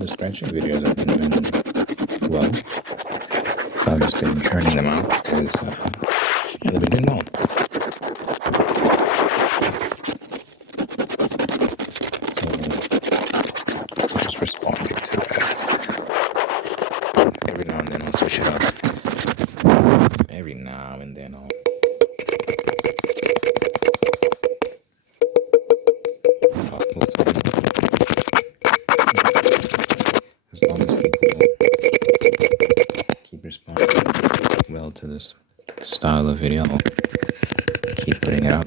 The scratching videos have been doing well, so I've just been churning them out because yeah, they've been doing well. So just responding to that. Every now and then I'll switch it up. Every now and then I'll. As long as people keep responding well to this style of video, I'll keep putting it out.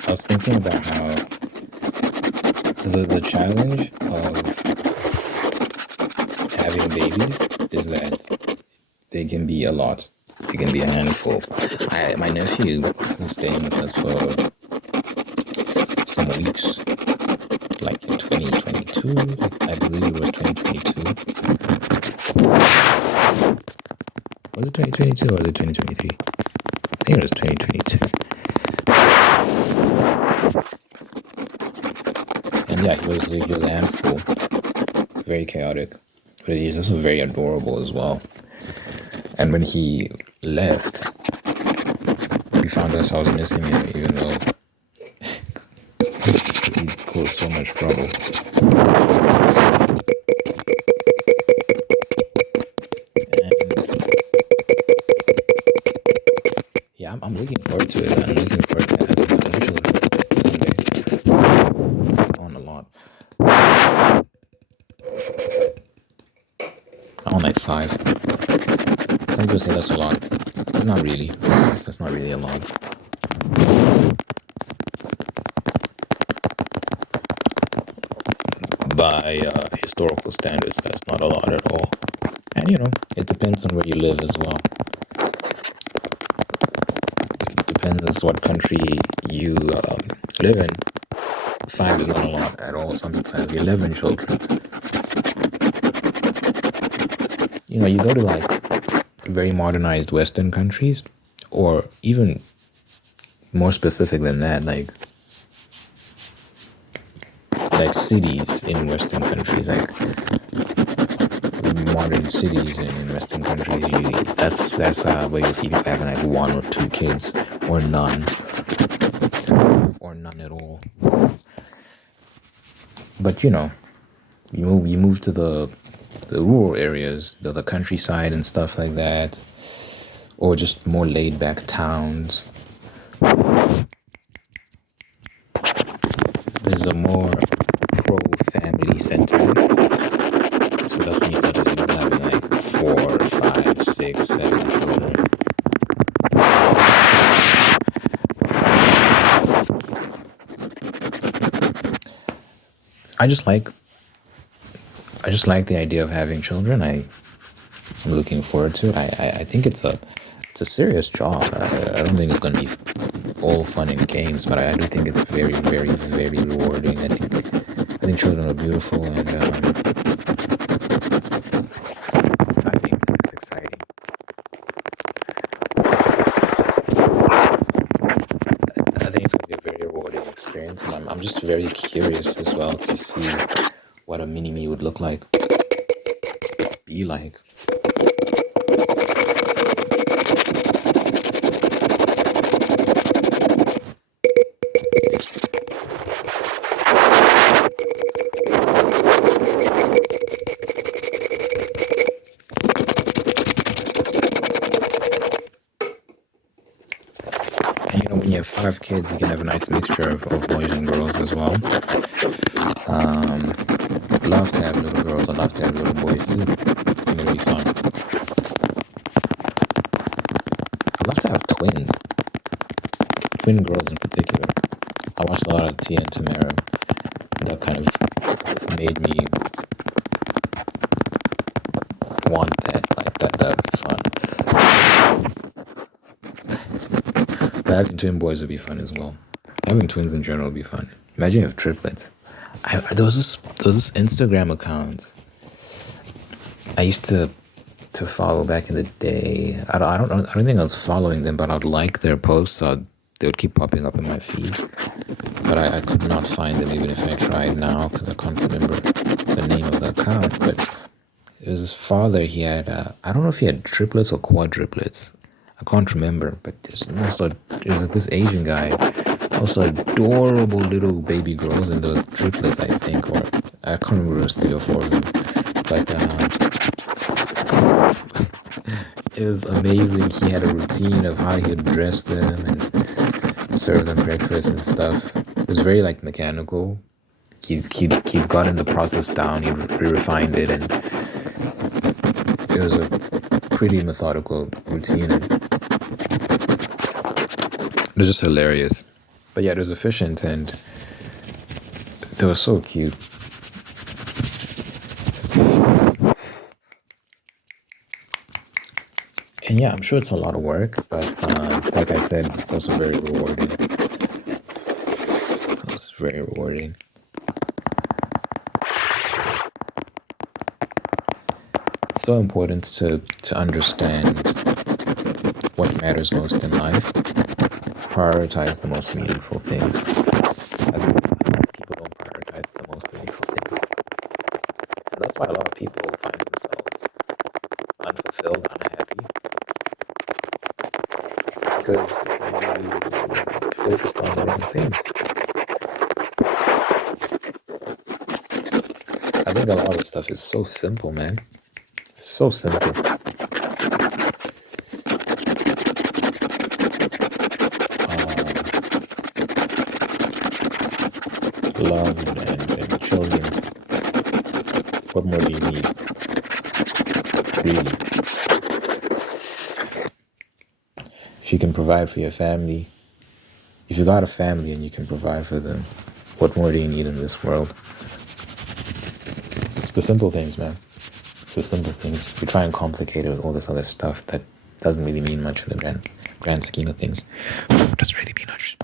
I was thinking about how the challenge of having babies is that they can be a lot. They can be a handful. My nephew was staying with us for some weeks, like in 2022. I believe it was 2022. Was it 2022 or was it 2023? I think it was 2022. And yeah, he was a handful, very chaotic, but he's also very adorable as well. And when he left, we found ourselves missing him, even though he caused so much trouble. And yeah, I'm looking forward to it. I'm looking forward to having my children someday. On a lot. I want like 5. Some people say that's a lot. But not really. That's not really a lot. By historical standards, that's not a lot at all. And it depends on where you live as well. It depends what country you live in. 5 is not a lot at all. Some people have 11 children. You go to like very modernized Western countries, or even more specific than that, like cities in Western countries, like modern cities in Western countries. That's where you see people having like 1 or 2 kids, or none at all. But you move to the rural areas, the countryside and stuff like that, or just more laid back towns. There's a more pro-family sentiment. So that's when you start to people having like 4, 5, 6, 7 children. I just like the idea of having children. I'm looking forward to it. I think it's a serious job. I don't think it's going to be all fun and games, but I do think it's very, very, very rewarding. I think children are beautiful, and it's exciting. I think it's going to be a very rewarding experience, and I'm just very curious as well to see what a mini-me would look like, be like. And when you have 5 kids, you can have a nice mixture of boys and girls as well. Love to have little girls. I love to have little boys too. It'll be fun. I love to have twins. Twin girls in particular. I watched a lot of Tia and Tamara. kind of made me want that. Like that'd be fun. But having twin boys would be fun as well. Having twins in general would be fun. Imagine you have triplets. There was this Instagram accounts I used to follow back in the day. I don't think I was following them, but I'd like their posts. So they would keep popping up in my feed. But I could not find them even if I tried now because I can't remember the name of the account. But it was his father. He had I don't know if he had triplets or quadruplets. I can't remember. But there's like this Asian guy, also adorable little baby girls and those triplets. I think, or I can't remember, it was 3 or 4 of them. But it was amazing. He had a routine of how he would dress them and serve them breakfast and stuff. It was very like mechanical. He'd gotten the process down. He refined it, and it was a pretty methodical routine. And it was just hilarious. But yeah, it was efficient, and they were so cute. And yeah, I'm sure it's a lot of work, but like I said, it's also very rewarding. It's very rewarding. It's so important to understand what matters most in life. Prioritize the most meaningful things. I think people don't prioritize the most meaningful things. And that's why a lot of people find themselves unfulfilled, unhappy, because they focused on the wrong things. I think a lot of stuff is so simple, man. It's so simple. Love and children. What more do you need? Really. If you can provide for your family, if you got a family and you can provide for them, what more do you need in this world? It's the simple things, man. It's the simple things. We try and complicate it with all this other stuff that doesn't really mean much in the grand scheme of things. It doesn't really mean much.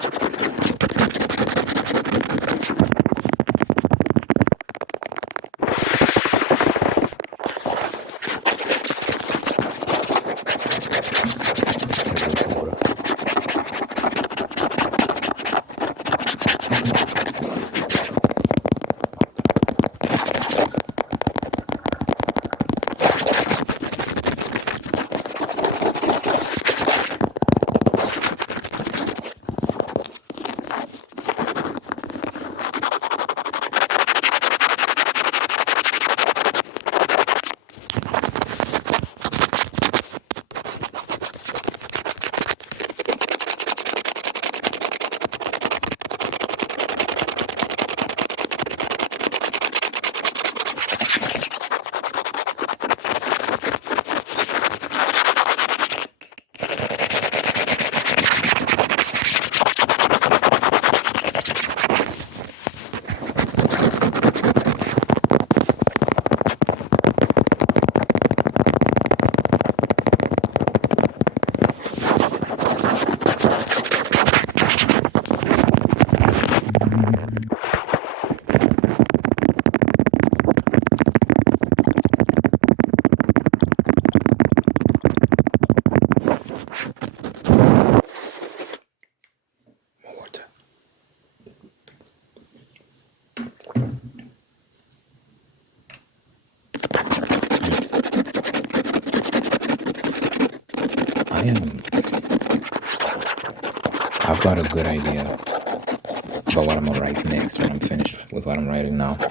I've got a good idea about what I'm gonna write next when I'm finished with what I'm writing now. I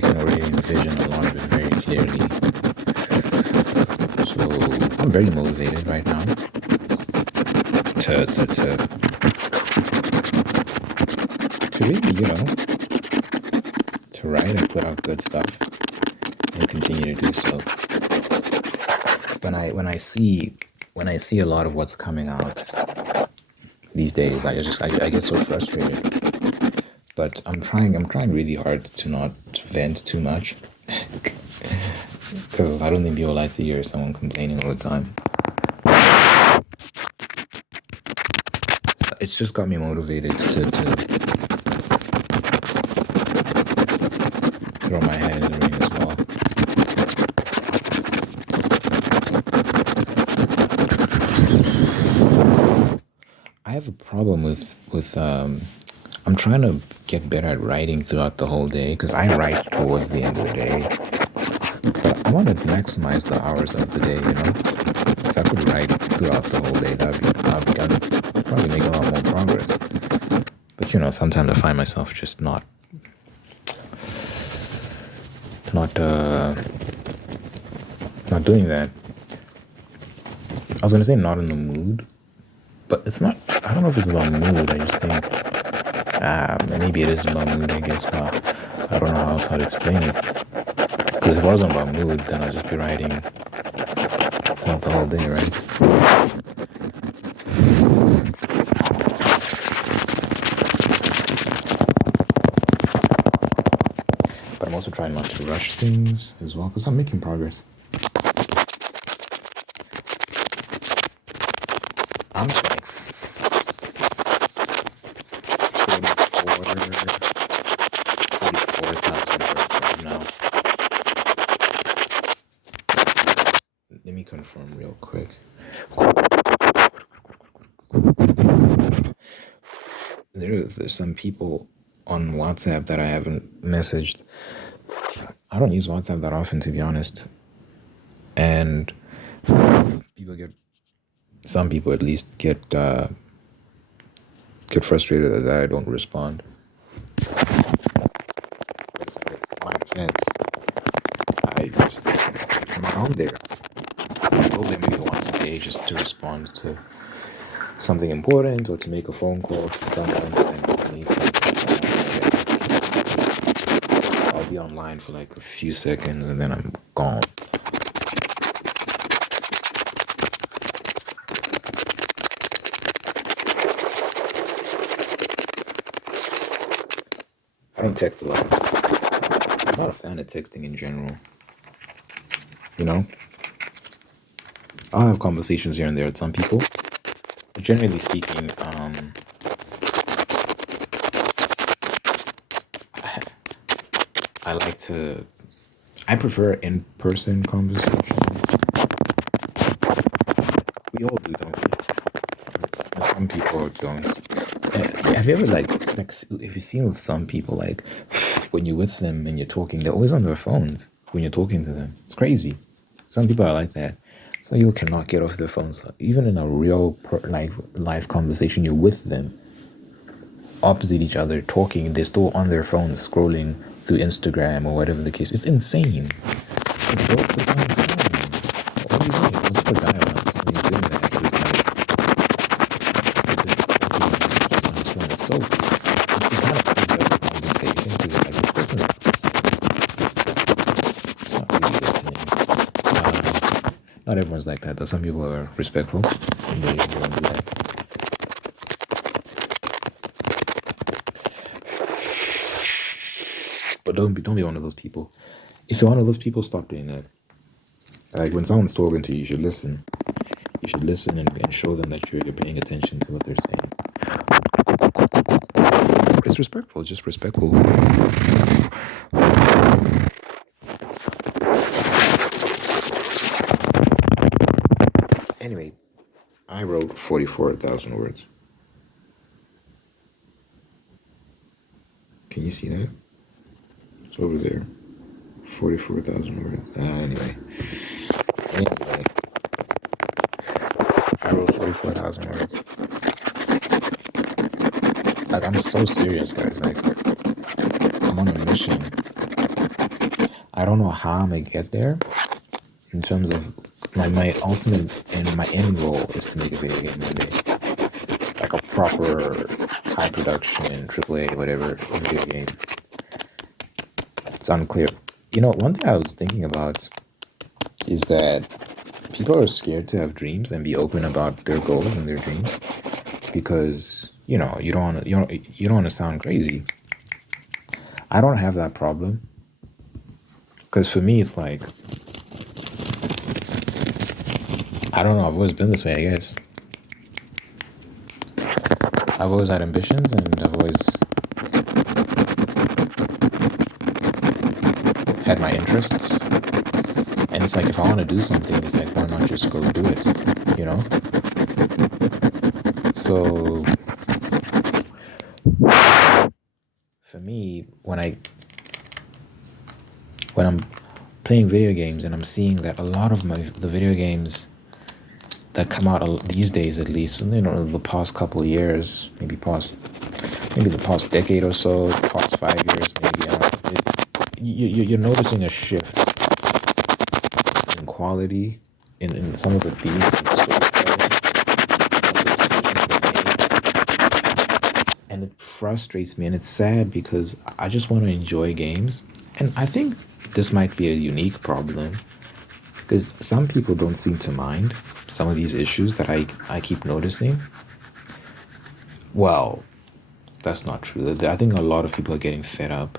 can already envision a lot of it very clearly. So I'm very motivated right now to really, to write and put out good stuff and continue to do so. When I see a lot of what's coming out, these days. I get so frustrated. But I'm trying really hard to not vent too much because I don't think people like to hear someone complaining all the time. So it's just got me motivated to throw my head in the ring as well. I have a problem with. I'm trying to get better at writing throughout the whole day because I write towards the end of the day. But I want to maximize the hours of the day. If I could write throughout the whole day, I'd probably make a lot more progress. But sometimes I find myself just not not doing that. I was gonna say not in the mood, but it's not. I don't know if it's about mood. I just think maybe it is about mood. I guess, but I don't know how else I'd explain it. Because if it wasn't about mood, then I'd just be writing not the whole day, right? But I'm also trying not to rush things as well because I'm making progress. I'm just like 44,000 words right now. Let me confirm real quick. There's some people on WhatsApp that I haven't messaged. I don't use WhatsApp that often, to be honest. And some people at least get frustrated that I don't respond. My defense, I'm not on there. I go there maybe once a day just to respond to something important or to make a phone call to someone that needs something. I'll be online for like a few seconds and then I'm gone. I don't text a lot. I'm not a fan of texting in general. I'll have conversations here and there with some people, but generally speaking, I prefer in-person conversations. We all do, don't we? But some people don't. Have you ever like if you've seen with some people like when you're with them and you're talking, they're always on their phones when you're talking to them. It's crazy. Some people are like that. Some people cannot get off their phones. Even in a real life conversation, you're with them, opposite each other, talking. They're still on their phones, scrolling through Instagram or whatever the case. It's insane. It's a joke with my phone. What are you doing? I was with a guy once and he's doing that. He was on his phone. It's so. It kind of plays up the conversation because like this person's it's not really listening. Not everyone's like that, though. Some people are respectful and they won't do that. But don't be one of those people. If you're one of those people, stop doing that. Like when someone's talking to you, you should listen. You should listen and show them that you're paying attention to what they're saying. It's respectful, just respectful. Anyway, I wrote 44,000 words. Can you see that? It's over there. 44,000 words. Anyway, I wrote 44,000 words. Like, I'm so serious, guys. Like, I'm on a mission. I don't know how I'm gonna get there in terms of my ultimate and my end goal is to make a video game one day. Like a proper high production, AAA, whatever video game. It's unclear. One thing I was thinking about is that people are scared to have dreams and be open about their goals and their dreams. because you don't want to sound crazy. I don't have that problem because for me it's like I don't know. I've always been this way. I guess I've always had ambitions and I've always had my interests. And it's like if I want to do something, it's like why not just go do it, you know? So for me, when I'm playing video games and I'm seeing that a lot of the video games that come out these days, at least, the past couple of years, maybe the past decade or so, past 5 years, maybe, you're noticing a shift in quality, in some of the themes, and the and it frustrates me and it's sad because I just want to enjoy games, and I think this might be a unique problem because some people don't seem to mind some of these issues that I keep noticing. Well, that's not true. I think a lot of people are getting fed up.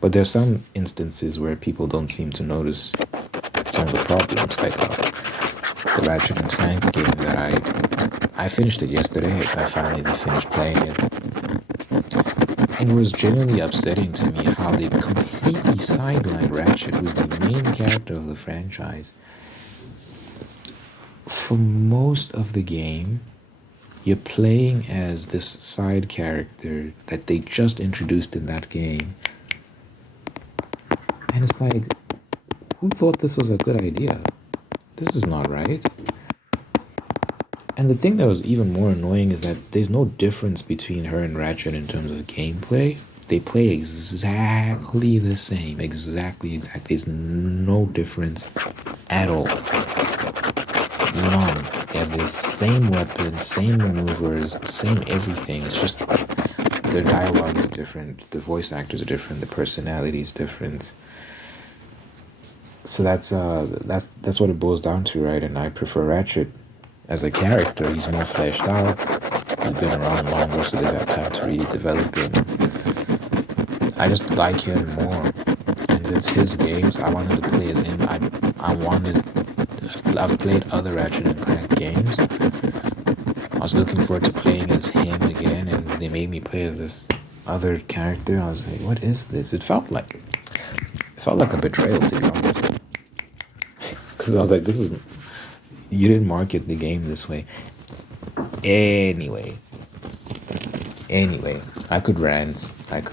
But there's some instances where people don't seem to notice some of the problems, like the Ratchet and Clank game that I finished it yesterday. I finally finished playing it, and it was genuinely upsetting to me how they completely sidelined Ratchet, who's the main character of the franchise. For most of the game, you're playing as this side character that they just introduced in that game. And it's like, who thought this was a good idea? This is not right. And the thing that was even more annoying is that there's no difference between her and Ratchet in terms of gameplay. They play exactly the same. Exactly. There's no difference at all. None. They have the same weapons, same maneuvers, same everything. It's just their dialogue is different, the voice actors are different, the personality is different. So that's what it boils down to, right? And I prefer Ratchet as a character. He's more fleshed out. He's been around longer, so they've had time to really develop him. I just like him more. And it's his games. I wanted to play as him. I've played other Ratchet and Clank games. I was looking forward to playing as him again, and they made me play as this other character. I was like, what is this? It felt like a betrayal, to be honest. Because I was like, you didn't market the game this way. Anyway, I could rant, but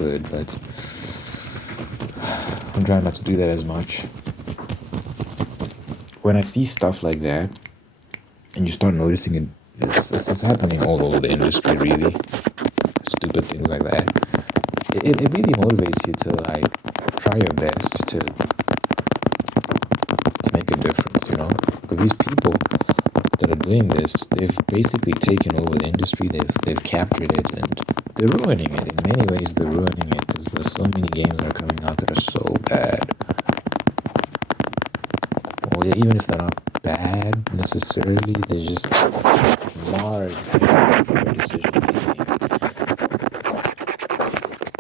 I'm trying not to do that as much. When I see stuff like that, and you start noticing it, it's happening all over the industry, really. Stupid things like that. It really motivates you to like try your best to make a difference, because these people that are doing this, they've basically taken over the industry. They've captured it, and they're ruining it. In many ways, they're ruining it because there's so many games that are coming out that are so bad. Well, even if they're not bad necessarily, they're just marred their decision making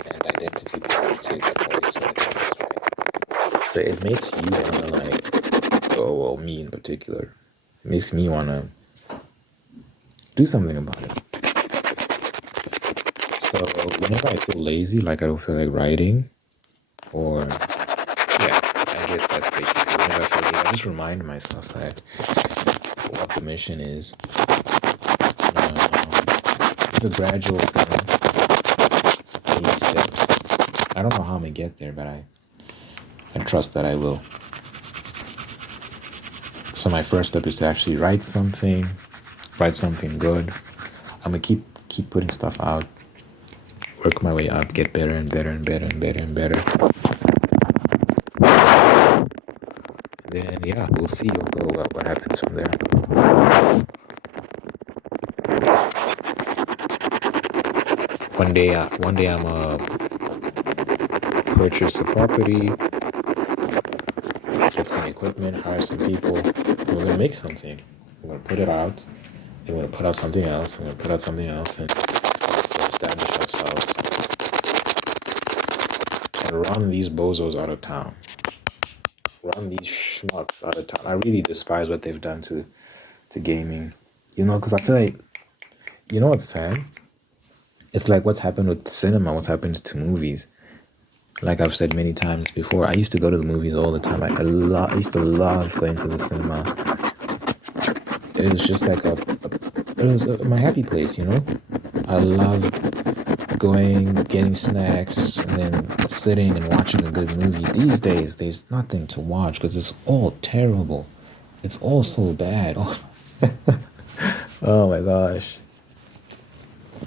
and identity politics and all these sort of things, right? So it makes you wanna me in particular, it makes me wanna do something about it. So whenever I feel lazy, like I don't feel like writing, or yeah, I guess that's basically whenever I feel lazy, I just remind myself that what the mission is. It's a gradual thing, baby steps. I don't know how I'm gonna get there, but I trust that I will. So my first step is to actually write something good. I'm gonna keep putting stuff out, work my way up, get better and better and better and better and better. Then yeah, we'll see what happens from there. One day I'm gonna purchase a property, get some equipment, hire some people. We're gonna make something. We're gonna put it out. Then we're gonna put out something else. We're gonna put out something else, and establish ourselves and run these bozos out of town. Run these schmucks out of town. I really despise what they've done to gaming. You know, because I feel like, you know what's sad? It's like what's happened with cinema, what's happened to movies. Like I've said many times before, I used to go to the movies all the time. I used to love going to the cinema. It was just like it was my happy place, you know? I love going, getting snacks, and then sitting and watching a good movie. These days, there's nothing to watch because it's all terrible. It's all so bad. Oh my gosh.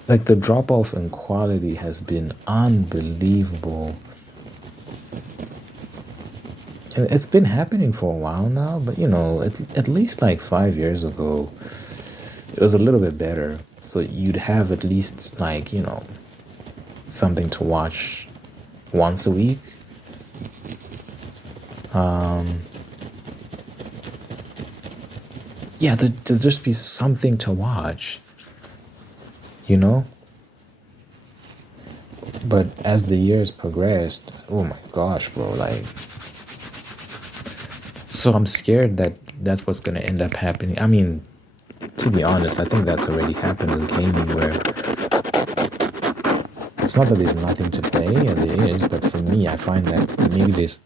Like the drop off in quality has been unbelievable. And it's been happening for a while now, but you know, at least like 5 years ago, it was a little bit better. So you'd have at least like, you know, something to watch once a week. Yeah, there'd just be something to watch, you know? But as the years progressed, oh my gosh, bro, like, so I'm scared that that's what's gonna end up happening. I mean, to be honest, I think that's already happened in gaming where it's not that there's nothing to play, and there is, but for me, I find that maybe there's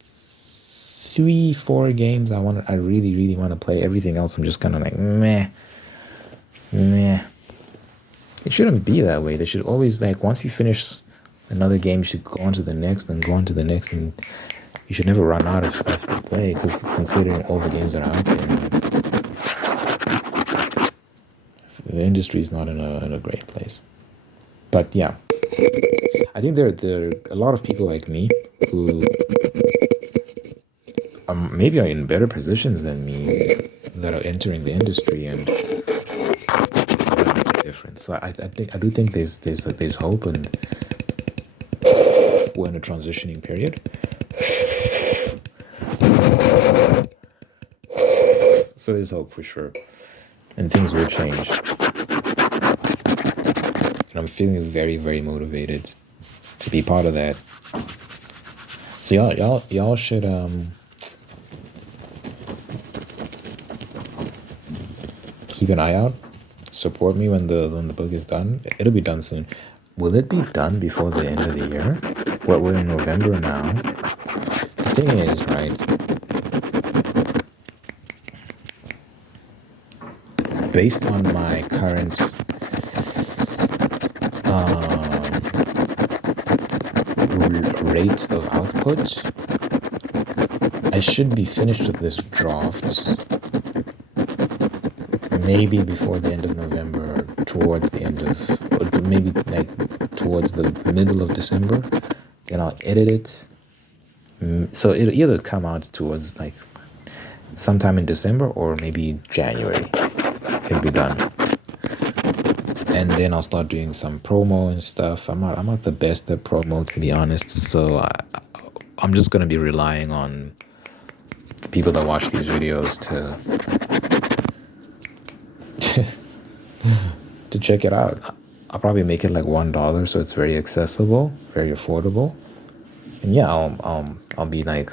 3, 4 games I really, really want to play. Everything else, I'm just kind of like, meh, meh. It shouldn't be that way. They should always, like, once you finish another game, you should go on to the next and go on to the next, and you should never run out of stuff to play, because considering all the games that are out there, the industry is not in a great place. But yeah, I think there are a lot of people like me who maybe are in better positions than me that are entering the industry and different. So I do think there's hope, and we're in a transitioning period. So there's hope for sure, and things will change. And I'm feeling very, very motivated to be part of that. So y'all should keep an eye out. Support me when the book is done. It'll be done soon. Will it be done before the end of the year? Well, we're in November now. The thing is, right? Based on my current rate of output, I should be finished with this draft maybe before the end of November, or towards the end of, or maybe like towards the middle of December. Then I'll edit it. So it'll either come out towards like sometime in December or maybe January. It'll be done. And then I'll start doing some promo and stuff. I'm not the best at promo, to be honest. So I'm just gonna be relying on the people that watch these videos to check it out. I'll probably make it like $1, so it's very accessible, very affordable. And yeah, I'll be like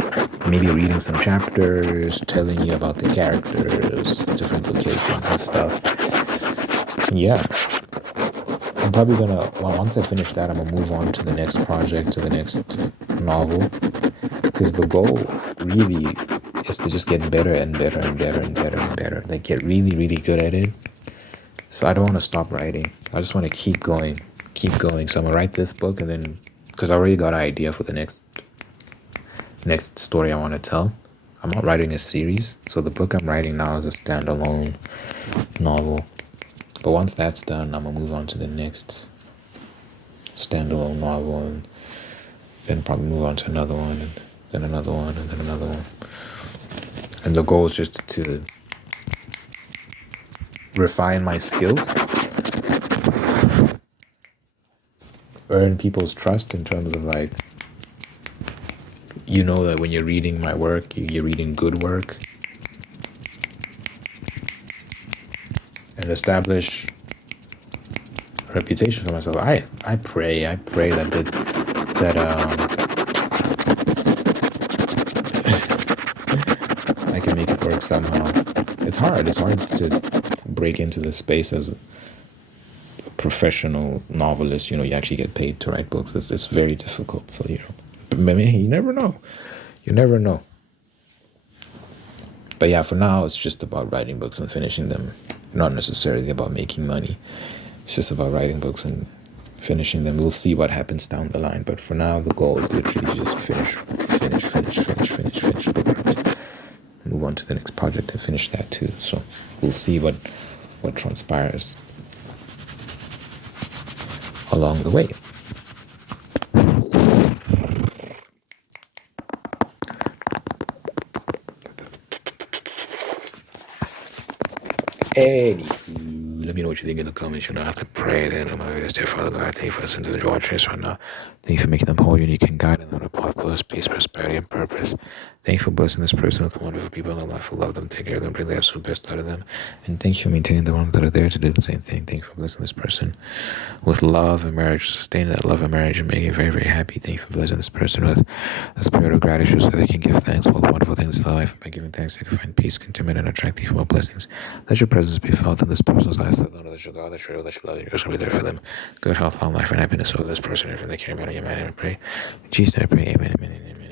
maybe reading some chapters, telling you about the characters, different locations and stuff. Yeah, I'm probably gonna, once I finish that, I'm gonna move on to the next project, to the next novel, because the goal really is to just get better and better and better and better and better. Like get really, really good at it. So I don't want to stop writing. I just want to keep going. So I'm gonna write this book, and then, because I already got an idea for the next story I want to tell. I'm not writing a series, so the book I'm writing now is a standalone novel. But once that's done, I'm gonna move on to the next standalone novel, and then probably move on to another one, and then another one, and then another one. And the goal is just to refine my skills, earn people's trust in terms of like, you know, that when you're reading my work, you're reading good work. And and establish a reputation for myself. I pray that I can make it work somehow. It's hard. It's hard to break into this space as a professional novelist. You actually get paid to write books. It's very difficult. So but maybe you never know. You never know. But yeah, for now, it's just about writing books and finishing them. Not necessarily about making money. It's just about writing books and finishing them. We'll see what happens down the line. But for now, the goal is literally just finish book work. Move on to the next project and finish that too. So we'll see what transpires along the way. Anywho, let me know what you think in the comments. I have to pray that my videos, dear Father God, thank you for this individual watchers right now. Thank you for making them whole, unique, and guiding them on a path towards peace, prosperity, and purpose. Thank you for blessing this person with wonderful people in their life who love them, take care of them, bring the absolute best out of them. And thank you for maintaining the ones that are there to do the same thing. Thank you for blessing this person with love and marriage, sustaining that love and marriage, and making it very, very happy. Thank you for blessing this person with a spirit of gratitude so they can give thanks for all the wonderful things in their life. And by giving thanks, they can find peace, contentment, and attract even more blessings. Let your presence be felt in this person's life. Let them know that you're God, that you're real, that you love, that you're just going to be there for them. Good health, long life, and happiness over this person, everything they care about in your mind. I pray. In Jesus' name I pray. Amen, amen, amen.